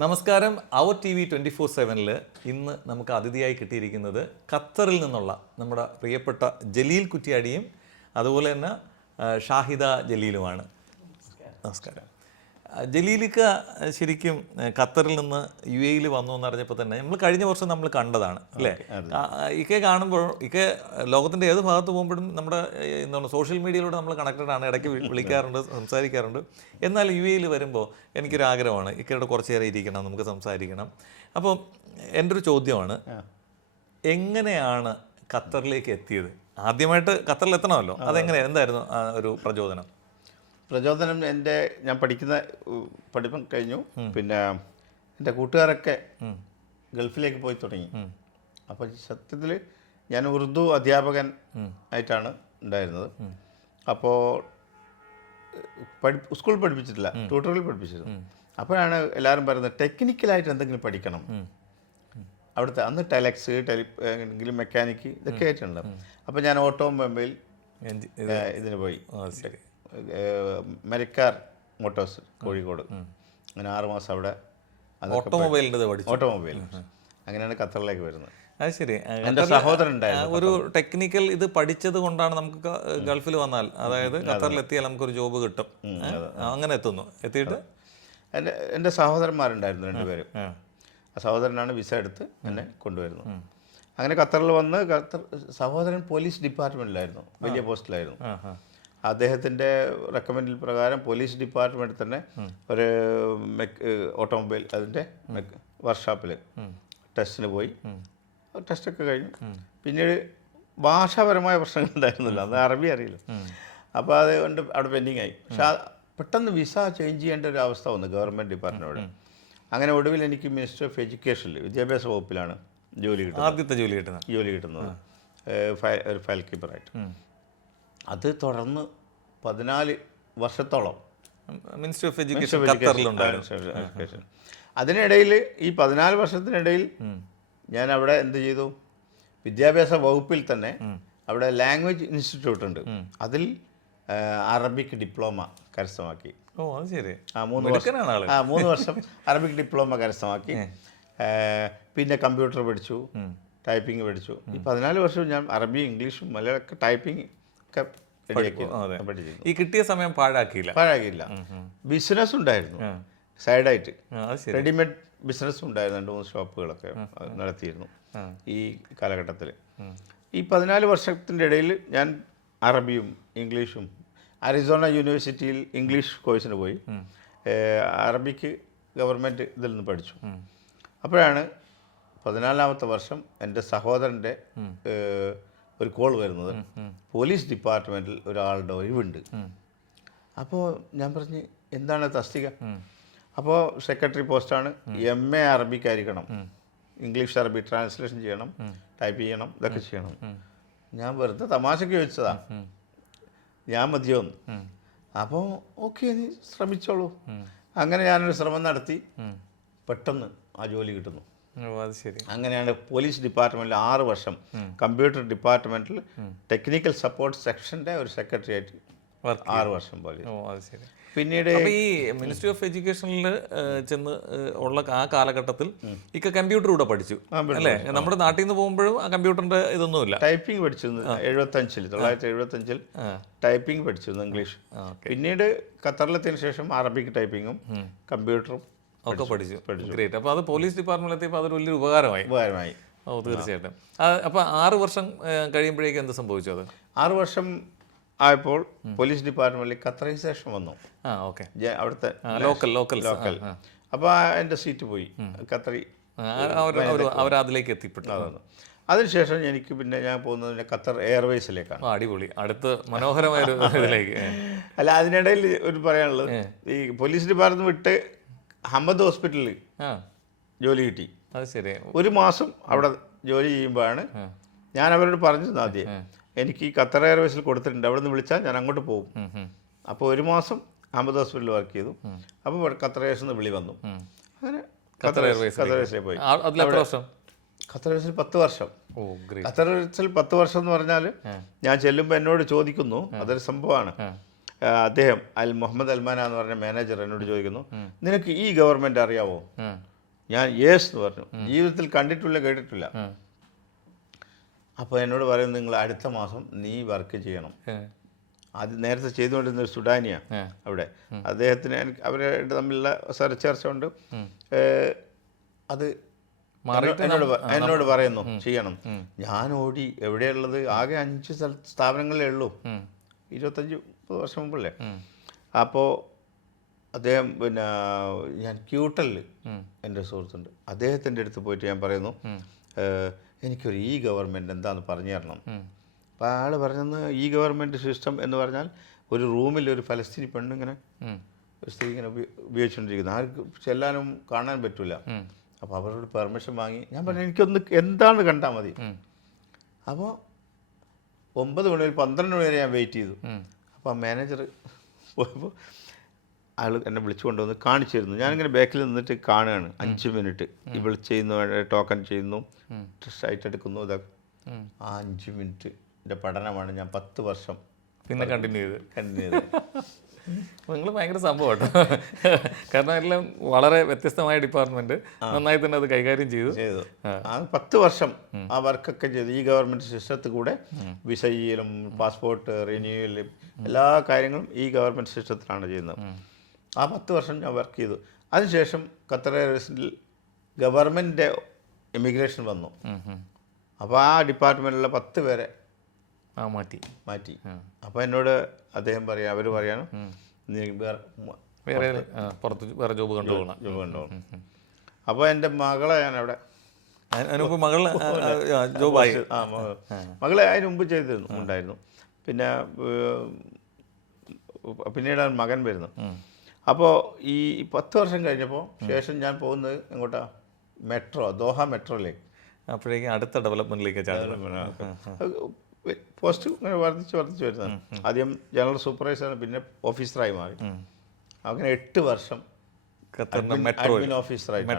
നമസ്കാരം. അവർ T V 24/7 ഇന്ന് നമുക്ക് അതിഥിയായി കിട്ടിയിരിക്കുന്നത് ഖത്തറിൽ നിന്നുള്ള നമ്മുടെ പ്രിയപ്പെട്ട ജലീൽ കുറ്റിയാടിയും അതുപോലെ തന്നെ ഷാഹിദ ജലീലുമാണ്. നമസ്കാരം. ജലീലിക്ക ശരിക്കും ഖത്തറിൽ നിന്ന് UAE വന്നു എന്നറിഞ്ഞപ്പോൾ തന്നെ നമ്മൾ കഴിഞ്ഞ വർഷം നമ്മൾ കണ്ടതാണ് അല്ലേ? ഇക്കെ കാണുമ്പോൾ ഇക്കെ ലോകത്തിൻ്റെ ഏത് ഭാഗത്ത് പോകുമ്പോഴും നമ്മുടെ എന്താണ് സോഷ്യൽ മീഡിയയിലൂടെ നമ്മൾ കണക്റ്റഡ് ആണ്, ഇടയ്ക്ക് വിളിക്കാറുണ്ട്, സംസാരിക്കാറുണ്ട്. എന്നാൽ UAE വരുമ്പോൾ എനിക്കൊരു ആഗ്രഹമാണ്, ഇക്കയുടെ കുറച്ച് നേരം ഇരിക്കണം, നമുക്ക് സംസാരിക്കണം. അപ്പോൾ എൻ്റെ ഒരു ചോദ്യമാണ്, എങ്ങനെയാണ് ഖത്തറിലേക്ക് എത്തിയത്? ആദ്യമായിട്ട് ഖത്തറിൽ എത്തണമല്ലോ, അതെങ്ങനെയാണ്, എന്തായിരുന്നു ഒരു പ്രചോദനം? ഞാൻ പഠിക്കുന്ന പഠിപ്പം കഴിഞ്ഞു. പിന്നെ എൻ്റെ കൂട്ടുകാരൊക്കെ ഗൾഫിലേക്ക് പോയി തുടങ്ങി. അപ്പോൾ സത്യത്തിൽ ഞാൻ ഉറുദു അധ്യാപകൻ ആയിട്ടാണ് ഉണ്ടായിരുന്നത്. അപ്പോൾ സ്കൂൾ പഠിപ്പിച്ചിട്ടില്ല, ട്യൂട്ടറിൽ പഠിപ്പിച്ചിരുന്നു. അപ്പോഴാണ് എല്ലാവരും പറയുന്നത് ടെക്നിക്കലായിട്ട് എന്തെങ്കിലും പഠിക്കണം. അവിടുത്തെ അന്ന് ടെലക്സ് എങ്കിലും മെക്കാനിക്ക് ഇതൊക്കെ ആയിട്ടുണ്ട്. അപ്പോൾ ഞാൻ ഓട്ടോമൊബൈൽ ഇതിന് പോയി, മെരിക്കാർ മോട്ടോഴ്സ് കോഴിക്കോട്. അങ്ങനെ 6 മാസം അവിടെ ഓട്ടോമൊബൈൽ അങ്ങനെയാണ് ഖത്തറിലേക്ക് വരുന്നത്. അത് ശരി. എൻ്റെ സഹോദരൻ ഉണ്ടായിരുന്നു. ഒരു ടെക്നിക്കൽ ഇത് പഠിച്ചത് കൊണ്ടാണ് നമുക്ക് ഗൾഫിൽ വന്നാൽ, അതായത് ഖത്തറിൽ എത്തിയാൽ നമുക്കൊരു ജോബ് കിട്ടും, അങ്ങനെ എത്തിയിട്ട് എൻ്റെ സഹോദരന്മാരുണ്ടായിരുന്നു 2 പേര്. ആ സഹോദരനാണ് വിസ എടുത്ത് എന്നെ കൊണ്ടുവരുന്നത്. അങ്ങനെ ഖത്തറിൽ വന്ന് സഹോദരൻ പോലീസ് ഡിപ്പാർട്ട്മെൻറ്റിലായിരുന്നു, വലിയ പോസ്റ്റിലായിരുന്നു. അദ്ദേഹത്തിൻ്റെ റെക്കമെൻഡിൽ പ്രകാരം പോലീസ് ഡിപ്പാർട്ട്മെൻറ്റിൽ തന്നെ ഒരു ഓട്ടോമൊബൈൽ അതിൻ്റെ വർക്ക്ഷോപ്പിൽ ടെസ്റ്റിന് പോയി. ടെസ്റ്റൊക്കെ കഴിഞ്ഞു. പിന്നീട് ഭാഷാപരമായ പ്രശ്നങ്ങൾ ഉണ്ടായിരുന്നില്ല, അന്ന് അറബി അറിയില്ല. അപ്പോൾ അതുകൊണ്ട് അവിടെ പെൻഡിങ് ആയി. പക്ഷെ പെട്ടെന്ന് വിസ ചേഞ്ച് ചെയ്യേണ്ട ഒരു അവസ്ഥ വന്നു ഗവൺമെൻറ് ഡിപ്പാർട്ട്മെൻറ്റോട്. അങ്ങനെ ഒടുവിൽ എനിക്ക് മിനിസ്റ്റർ ഓഫ് എഡ്യൂക്കേഷനിൽ വിദ്യാഭ്യാസ വകുപ്പിലാണ് ജോലി കിട്ടുന്നത്, ഒരു ഫയൽ കീപ്പറായിട്ട്. അത് തുടർന്ന് 14 വർഷത്തോളം മിനിസ്റ്റർ ഓഫ് എഡ്യൂക്കേഷൻ. അതിനിടയിൽ ഈ 14 വർഷത്തിനിടയിൽ ഞാൻ അവിടെ എന്ത് ചെയ്തു, വിദ്യാഭ്യാസ വകുപ്പിൽ തന്നെ അവിടെ ലാംഗ്വേജ് ഇൻസ്റ്റിറ്റ്യൂട്ട് ഉണ്ട്, അതിൽ അറബിക് ഡിപ്ലോമ കരസ്ഥമാക്കി. 3 വർഷം അറബിക് ഡിപ്ലോമ കരസ്ഥമാക്കി. പിന്നെ കമ്പ്യൂട്ടർ പഠിച്ചു, ടൈപ്പിംഗ് പഠിച്ചു. ഈ 14 വർഷവും ഞാൻ അറബി, ഇംഗ്ലീഷും മലയാളമൊക്കെ ടൈപ്പിംഗ് ഒക്കെ ഈ കിട്ടിയ സമയം പാഴാക്കിയില്ല. ബിസിനസ് ഉണ്ടായിരുന്നു സൈഡായിട്ട്, റെഡിമെയ്ഡ് ബിസിനസ് ഉണ്ടായിരുന്നു. 2-3 ഷോപ്പുകളൊക്കെ നടത്തിയിരുന്നു ഈ കാലഘട്ടത്തിൽ. ഈ 14 വർഷത്തിൻ്റെ ഇടയിൽ ഞാൻ അറബിയും ഇംഗ്ലീഷും, അരിസോണ യൂണിവേഴ്സിറ്റിയിൽ ഇംഗ്ലീഷ് കോഴ്സിന് പോയി. അറബിക്ക് ഗവൺമെൻറ് ഇതിൽ നിന്ന് പഠിച്ചു. അപ്പോഴാണ് 14ാമത്തെ വർഷം എൻ്റെ സഹോദരൻ്റെ ഒരു കോൾ വരുന്നത്, പോലീസ് ഡിപ്പാർട്ട്മെൻറ്റിൽ ഒരാളുടെ ഒഴിവുണ്ട്. അപ്പോൾ ഞാൻ പറഞ്ഞ്, എന്താണ് തസ്തിക? അപ്പോൾ സെക്രട്ടറി പോസ്റ്റാണ്, MA അറബിക്കായിരിക്കണം, ഇംഗ്ലീഷ് അറബി ട്രാൻസ്ലേഷൻ ചെയ്യണം, ടൈപ്പ് ചെയ്യണം, ഇതൊക്കെ ചെയ്യണം. ഞാൻ വെറുതെ തമാശയ്ക്ക് ചോദിച്ചതാ, ഞാൻ മതിയോന്ന്. അപ്പോൾ ഓക്കെ, നീ ശ്രമിച്ചോളൂ. അങ്ങനെ ഞാനൊരു ശ്രമം നടത്തി, പെട്ടെന്ന് ആ ജോലി കിട്ടുന്നു. അങ്ങനെയാണ് പോലീസ് ഡിപ്പാർട്ട്മെൻറ്റിൽ 6 വർഷം കമ്പ്യൂട്ടർ ഡിപ്പാർട്ട്മെൻറ്റിൽ ടെക്നിക്കൽ സപ്പോർട്ട് സെക്ഷൻ്റെ ഒരു സെക്രട്ടറി ആയിട്ട് 6 വർഷം പോലീസ്. പിന്നീട് ഈ മിനിസ്ട്രി ഓഫ് എഡ്യൂക്കേഷനിൽ ചെന്ന് ഉള്ള ആ കാലഘട്ടത്തിൽ ഇക്ക കമ്പ്യൂട്ടർ കൂടെ പഠിച്ചു അല്ലേ? നമ്മുടെ നാട്ടിൽ നിന്ന് പോകുമ്പോഴും ആ കമ്പ്യൂട്ടറിന്റെ ഇതൊന്നുമില്ല. ടൈപ്പിംഗ് പഠിച്ചിരുന്നു 1975 ടൈപ്പിംഗ് പഠിച്ചിരുന്നു, ഇംഗ്ലീഷ്. പിന്നീട് ഖത്തറിലെത്തിയതിനു ശേഷം അറബിക് ടൈപ്പിങ്ങും കമ്പ്യൂട്ടറും ഒക്കെ പഠിച്ചു. ഗ്രേറ്റ്. അപ്പോൾ അത് പോലീസ് ഡിപ്പാർട്ട്മെന്റിൽ എത്തിയപ്പോൾ അതൊരു വലിയൊരു ഉപകാരമായി. ഓ, തീർച്ചയായിട്ടും. അപ്പോൾ 6 വർഷം കഴിയുമ്പോഴേക്കും എന്ത് സംഭവിച്ചു? അത് 6 വർഷം ആയപ്പോൾ പോലീസ് ഡിപ്പാർട്ട്മെന്റിൽ ഖത്തറൈസേഷൻ വന്നു. അവിടുത്തെ ലോക്കൽ. അപ്പോൾ എൻ്റെ സീറ്റ് പോയി, ഖത്തറി അവരതിലേക്ക് എത്തിപ്പെട്ടു. അതിനുശേഷം എനിക്ക് പിന്നെ ഞാൻ പോകുന്നത് ഖത്തർ എയർവേസിലേക്കാണ്. അടിപൊളി, അടുത്ത് മനോഹരമായ ഒരു ഇതിലേക്ക്. അല്ല, അതിനിടയിൽ ഒരു പറയാനുള്ളത്, ഈ പോലീസ് ഡിപ്പാർട്ട്മെന്റ് വിട്ട് ഹമ്മദ് ഹോസ്പിറ്റലിൽ ജോലി കിട്ടി. അത് ശരി. 1 മാസം അവിടെ ജോലി ചെയ്യുമ്പോഴാണ് ഞാൻ അവരോട് പറഞ്ഞത്, ആദ്യം എനിക്ക് ഈ ഖത്തർ എയർവേസിൽ കൊടുത്തിട്ടുണ്ട്, അവിടെ നിന്ന് വിളിച്ചാൽ ഞാൻ അങ്ങോട്ട് പോകും. അപ്പോൾ 1 മാസം അഹമ്മദ് ഹോസ്പിറ്റലിൽ വർക്ക് ചെയ്തു. അപ്പോൾ ഖത്തർ എയർവേസിൽ നിന്ന് വിളി വന്നു. അങ്ങനെ ഖത്തർ എയർവേസിൽ പോയി. ഖത്തർ എയർവേസിൽ 10 വർഷം. ഖത്തർ എയർവേസിൽ 10 വർഷം എന്ന് പറഞ്ഞാൽ, ഞാൻ ചെല്ലുമ്പോൾ എന്നോട് ചോദിക്കുന്നു, അതൊരു സംഭവമാണ്, അദ്ദേഹം മുഹമ്മദ് അൽമാന എന്ന് പറഞ്ഞ മാനേജർ എന്നോട് ചോദിക്കുന്നു, നിനക്ക് ഈ ഗവൺമെൻറ് അറിയാവോ? ഞാൻ യേസ് എന്ന് പറഞ്ഞു. ജീവിതത്തിൽ കണ്ടിട്ടില്ല, കേട്ടിട്ടില്ല. അപ്പോൾ എന്നോട് പറയുന്നത്, നിങ്ങൾ അടുത്ത മാസം നീ വർക്ക് ചെയ്യണം. അത് നേരത്തെ ചെയ്തുകൊണ്ടിരുന്ന ഒരു സുഡാനിയാണ് അവിടെ. അദ്ദേഹത്തിന് അവരുടെ തമ്മിലുള്ള ചർച്ച കൊണ്ട് അത് എന്നോട് പറയുന്നു ചെയ്യണം. ഞാൻ ഓടി, എവിടെയുള്ളത്, ആകെ 5 സ്ഥാപനങ്ങളേ ഉള്ളൂ, 25-30 വർഷം മുമ്പല്ലേ. അപ്പോൾ അദ്ദേഹം പിന്നെ ഞാൻ ക്യൂട്ടലിൽ എൻ്റെ സുഹൃത്തുണ്ട്, അദ്ദേഹത്തിൻ്റെ അടുത്ത് പോയിട്ട് ഞാൻ പറയുന്നു, എനിക്കൊരു ഈ ഗവൺമെൻറ് എന്താണെന്ന് പറഞ്ഞു തരണം. അപ്പോൾ അയാൾ പറഞ്ഞത്, ഈ ഗവൺമെൻറ് സിസ്റ്റം എന്ന് പറഞ്ഞാൽ ഒരു റൂമിൽ ഒരു ഫലസ്തീനി പെണ്ണിങ്ങനെ ഒരു സ്ത്രീ ഇങ്ങനെ ഉപയോഗിച്ചുകൊണ്ടിരിക്കുന്നു, ആർക്ക് ചെല്ലാനും കാണാൻ പറ്റില്ല. അപ്പോൾ അവരോട് പെർമിഷൻ വാങ്ങി ഞാൻ പറഞ്ഞു, എനിക്കൊന്ന് എന്താണ് കണ്ടാൽ മതി. അപ്പോൾ 9 മണി മുതൽ 12 മണി വരെ ഞാൻ വെയിറ്റ് ചെയ്തു. അപ്പോൾ മാനേജർ പോയപ്പോൾ അയാൾ എന്നെ വിളിച്ചു കൊണ്ടുവന്ന് കാണിച്ചു തരുന്നു. ഞാനിങ്ങനെ ബാക്കിൽ നിന്നിട്ട് കാണുകയാണ്. 5 മിനിറ്റ് ഇവൾ ചെയ്യുന്നു, ടോക്കൺ ചെയ്യുന്നു, സൈറ്റ് എടുക്കുന്നു, ഇതൊക്കെ. ആ 5 മിനിറ്റിൻ്റെ പഠനമാണ് ഞാൻ 10 വർഷം പിന്നെ കണ്ടിന്യൂ ചെയ്ത്. നിങ്ങൾ ഭയങ്കര സംഭവം കേട്ടോ. കാരണം എല്ലാം വളരെ വ്യത്യസ്തമായ ഡിപ്പാർട്ട്മെന്റ്, നന്നായി തന്നെ അത് കൈകാര്യം ചെയ്തു. ആ 10 വർഷം ആ വർക്കൊക്കെ ചെയ്തു. ഈ ഗവൺമെൻറ് സിസ്റ്റത്തിൽ കൂടെ വിസ ചെയ്യലും പാസ്പോർട്ട് റിന്യൂവലും എല്ലാ കാര്യങ്ങളും ഈ ഗവൺമെൻറ് സിസ്റ്റത്തിലാണ് ചെയ്യുന്നത്. ആ 10 വർഷം ഞാൻ വർക്ക് ചെയ്തു. അതിനുശേഷം ഖത്തർ എയർവേസിൽ ഗവൺമെൻറ് ഇമിഗ്രേഷൻ വന്നു. അപ്പോൾ ആ ഡിപ്പാർട്ട്മെൻറ്റിലുള്ള 10 പേരെ മാറ്റി. അപ്പോൾ എന്നോട് അദ്ദേഹം പറയാം, അവർ പറയാണ്, നീ വേറെ ജോബ് കണ്ടുപോകണം. അപ്പോൾ എൻ്റെ മകളെ ഞാൻ അവിടെ മകളെ അതിന് മുമ്പ് ഉണ്ടായിരുന്നു. പിന്നെ പിന്നീടാണ് മകൻ വരുന്നത്. അപ്പോൾ ഈ 10 വർഷം കഴിഞ്ഞപ്പോൾ ശേഷം ഞാൻ പോകുന്നത് എങ്ങോട്ടാ, ദോഹ മെട്രോയിലേക്ക്. അപ്പോഴേക്കും അടുത്ത ഡെവലപ്മെന്റിലേക്ക് പോസ്റ്റ് ഇങ്ങനെ വർദ്ധിച്ച് വരുന്നത്. ആദ്യം ജനറൽ സൂപ്പർവൈസറാണ്, പിന്നെ ഓഫീസറായി മാറി. അങ്ങനെ 8 വർഷം അഡ്മിൻ ഓഫീസറായിട്ടാണ്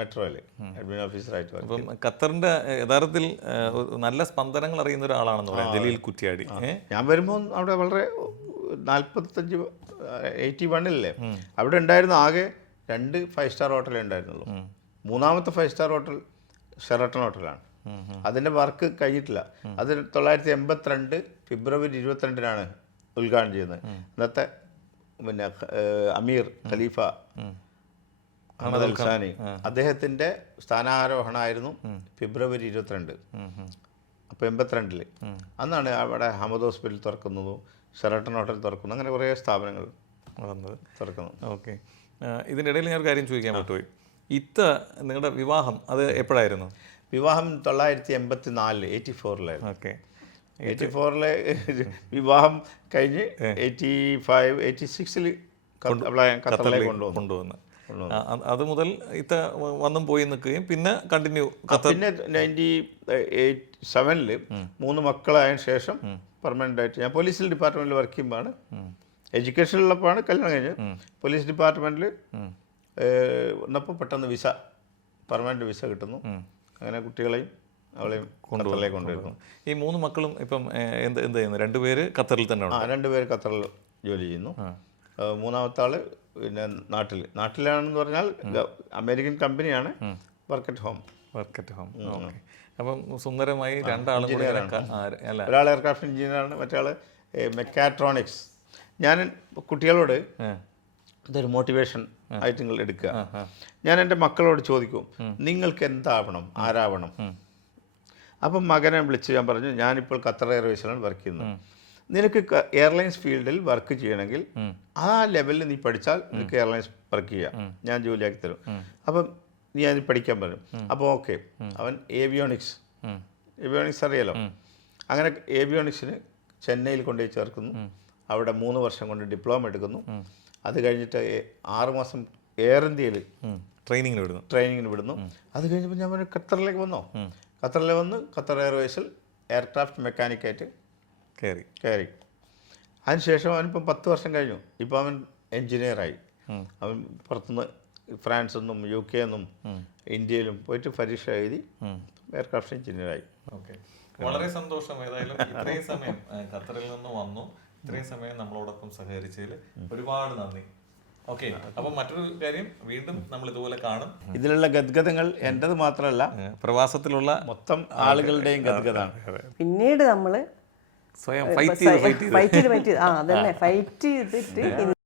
മെട്രോയിൽ അഡ്മിൻ ഓഫീസറായിട്ട്. അപ്പം ഖത്തറിന്റെ യഥാർത്ഥത്തിൽ നല്ല സ്പന്ദനങ്ങൾ അറിയുന്ന ഒരാളാണെന്ന് പറയാം ജലീൽ കുറ്റിയാടി. ഞാൻ വരുമ്പോൾ അവിടെ വളരെ 81-ല്ലേ അവിടെ ഉണ്ടായിരുന്ന ആകെ 2 5 സ്റ്റാർ ഹോട്ടലേ ഉണ്ടായിരുന്നുള്ളൂ. മൂന്നാമത്തെ 5 സ്റ്റാർ ഹോട്ടൽ ഷെറട്ടൺ ഹോട്ടലാണ്. അതിൻ്റെ വർക്ക് കഴിഞ്ഞിട്ടില്ല. അത് 1982 ഫെബ്രുവരി 22-നാണ് ഉദ്ഘാടനം ചെയ്യുന്നത്. ഇന്നത്തെ പിന്നെ അമീർ ഖലീഫ അഹമ്മദ് അൽസാനി അദ്ദേഹത്തിൻ്റെ സ്ഥാനാരോഹണമായിരുന്നു ഫെബ്രുവരി 22. അപ്പോൾ 82-ൽ അന്നാണ് അവിടെ ഹമദ് ഹോസ്പിറ്റൽ തുറക്കുന്നതും ഷെറട്ടൺ ഹോട്ടൽ തുറക്കുന്നു, അങ്ങനെ കുറേ സ്ഥാപനങ്ങൾ തുറക്കുന്നു. ഓക്കെ, ഇതിൻ്റെ ഇടയിൽ ഞാൻ ഒരു കാര്യം ചോദിക്കാൻ പറ്റുപോയി. നിങ്ങളുടെ വിവാഹം അത് എപ്പോഴായിരുന്നു? വിവാഹം 1984 84-ലായിരുന്നു. ഓക്കെ, 84-ലെ വിവാഹം കഴിഞ്ഞ് 85 86-ൽ ഖത്തറിലേക്ക് കൊണ്ടുവന്നു. അത് മുതൽ വന്നും പോയി നിൽക്കുകയും പിന്നെ കണ്ടിന്യൂ. പിന്നെ 97-ൽ 3 മക്കളായതിനു ശേഷം പെർമനൻ്റ് ആയിട്ട് ഞാൻ പോലീസ് ഡിപ്പാർട്ട്മെൻറ്റിൽ വർക്ക് ചെയ്യുമ്പോഴാണ്, എഡ്യൂക്കേഷനിലുള്ളപ്പോഴാണ് കല്യാണം കഴിഞ്ഞ്. പോലീസ് ഡിപ്പാർട്ട്മെൻറ്റിൽ വന്നപ്പോൾ പെട്ടെന്ന് പെർമനൻ്റ് വിസ കിട്ടുന്നു. അങ്ങനെ കുട്ടികളെയും അവളെയും ഖത്തറിലേക്ക് കൊണ്ടുവരുന്നു. ഈ 3 മക്കളും ഇപ്പം എന്ത് ചെയ്യുന്നു? 2 പേര് ഖത്തറിൽ തന്നെയാണ്. 2 പേര് ഖത്തറിൽ ജോലി ചെയ്യുന്നു. മൂന്നാമത്തെ ആള് പിന്നെ നാട്ടിലാണെന്ന് പറഞ്ഞാൽ അമേരിക്കൻ കമ്പനിയാണ്, വർക്ക് അറ്റ് ഹോം. അപ്പം സുന്ദരമായി 2 ആളും. ഒരാൾ എയർക്രാഫ്റ്റ് എഞ്ചിനീയറാണ്, മറ്റേ മെക്കാട്രോണിക്സ്. ഞാൻ കുട്ടികളോട് ഇതൊരു മോട്ടിവേഷൻ ആയിട്ട് നിങ്ങൾ എടുക്കുക. ഞാൻ എൻ്റെ മക്കളോട് ചോദിക്കും, നിങ്ങൾക്ക് എന്താവണം, ആരാവണം? അപ്പം മകനെ വിളിച്ച് ഞാൻ പറഞ്ഞു, ഞാനിപ്പോൾ ഖത്തർ എയർവേസിലാണ് വർക്ക് ചെയ്യുന്നത്. നിനക്ക് എയർലൈൻസ് ഫീൽഡിൽ വർക്ക് ചെയ്യണമെങ്കിൽ ആ ലെവലിൽ നീ പഠിച്ചാൽ നിനക്ക് എയർലൈൻസ് വർക്ക് ചെയ്യാം, ഞാൻ ജോലിയാക്കി തരും. അപ്പം നീ അതിന് പഠിക്കാൻ പറഞ്ഞു. അപ്പോൾ ഓക്കെ, അവൻ ഏവിയോണിക്സ് അറിയാലോ. അങ്ങനെ ഏവിയോണിക്സിന് ചെന്നൈയിൽ കൊണ്ടുപോയി ചേർക്കുന്നു. അവിടെ 3 വർഷം കൊണ്ട് ഡിപ്ലോമ എടുക്കുന്നു. അത് കഴിഞ്ഞിട്ട് 6 മാസം എയർ ഇന്ത്യയിൽ ട്രെയിനിങ്ങിന് വിടുന്നു. അത് കഴിഞ്ഞപ്പോൾ ഞാൻ ഖത്തറിലേക്ക് വന്നു. ഖത്തർ എയർവേസിൽ എയർക്രാഫ്റ്റ് മെക്കാനിക്കായിട്ട് കയറി. അതിനുശേഷം അവനിപ്പം 10 വർഷം കഴിഞ്ഞു. ഇപ്പോൾ അവൻ എൻജിനീയറായി. അവൻ പുറത്തുനിന്ന് ഫ്രാൻസിൽ നിന്നും UK നിന്നും ഇന്ത്യയിലും പോയിട്ട് പരീക്ഷ എഴുതി എയർക്രാഫ്റ്റ് എഞ്ചിനീയറായി. ഓക്കെ, വളരെ സന്തോഷം. ഏതായാലും ഇത്രയും സമയം ഖത്തറിൽ നിന്ന് വന്നു, ഇത്രയും സമയം നമ്മളോടൊപ്പം സഹകരിച്ചതിൽ ഒരുപാട് നന്ദി. ഓക്കെ, അപ്പൊ മറ്റൊരു കാര്യം, വീണ്ടും നമ്മൾ ഇതുപോലെ കാണും. ഇതിലുള്ള ഗദ്ഗതങ്ങൾ എൻ്റെത് മാത്രമല്ല, പ്രവാസത്തിലുള്ള മൊത്തം ആളുകളുടെയും ഗദ്ഗതാണ്. പിന്നീട് നമ്മൾ സ്വയം ഫൈറ്റ് ചെയ്ത് ഫൈറ്റ് ചെയ്തിട്ട്